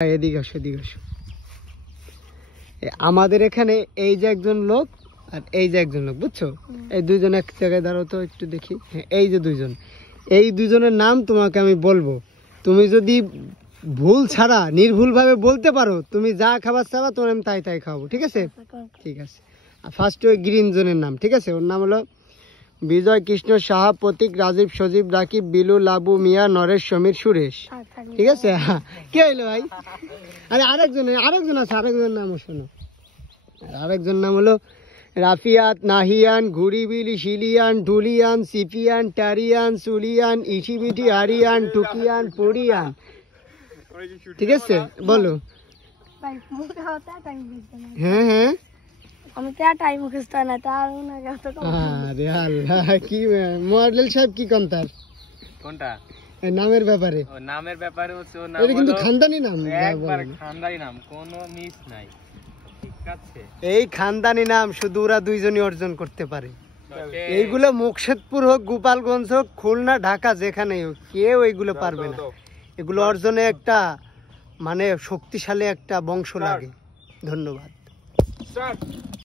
এদিকে আসো, এদিকে আসো। আমাদের এখানে এই যে একজন লোক আর এই যে একজন লোক, বুঝছো? এই দুইজন এক জায়গায় দাঁড়াও তো একটু দেখি। হ্যাঁ, এই যে দুইজন, এই দুইজনের নাম তোমাকে আমি বলবো। তুমি যদি ভুল ছাড়া নির্ভুল ভাবে বলতে পারো, তুমি যা খাবার চাবা তোমার আমি তাই তাই খাওয়াবো, ঠিক আছে? ঠিক আছে। ফার্স্ট ওই গ্রিন জোনের নাম, ঠিক আছে? ওর নাম হলো বিজয় কৃষ্ণ সাহা, প্রতীক, রাজীব, সজীব, রাকিব, বিলু, লাবু, মিয়া, নরেশ, সমীর, সুরেশ, ঠিক আছে? কি হইলো ভাই? আরে আরেকজন আছে, আরেকজনের নাম শোনো। আরেকজন নাম হলো রাফিয়াত, নাহিয়ান, ঘুরিবিলি, শিলিয়ান, ঢুলিয়ান, সিপিয়ান, টারিয়ান, সুলিয়ান, ইটিবিটি, আরিয়ান, টুকিয়ান, পুরিয়ান, ঠিক আছে? বলো। হ্যাঁ হ্যাঁ, আরে আল্লাহ, কি মডেল সাহেব কি কম তার কোনটা নামের ব্যাপারে? নামের ব্যাপারে হচ্ছে ওর নাম এটা কিন্তু হলো খানদানি নাম, একবার খানদানি নাম, কোনো মিস নাই, ঠিক আছে? এই খানদানি নাম শুধু ওরা দুইজনই অর্জন করতে পারে। এইগুলো মুকশেদপুর হোক, গোপালগঞ্জ হোক, খুলনা, ঢাকা, যেখানেই হোক, কেউ এইগুলো পারবে না। এগুলো অর্জনে একটা মানে শক্তিশালী একটা বংশ লাগে। ধন্যবাদ।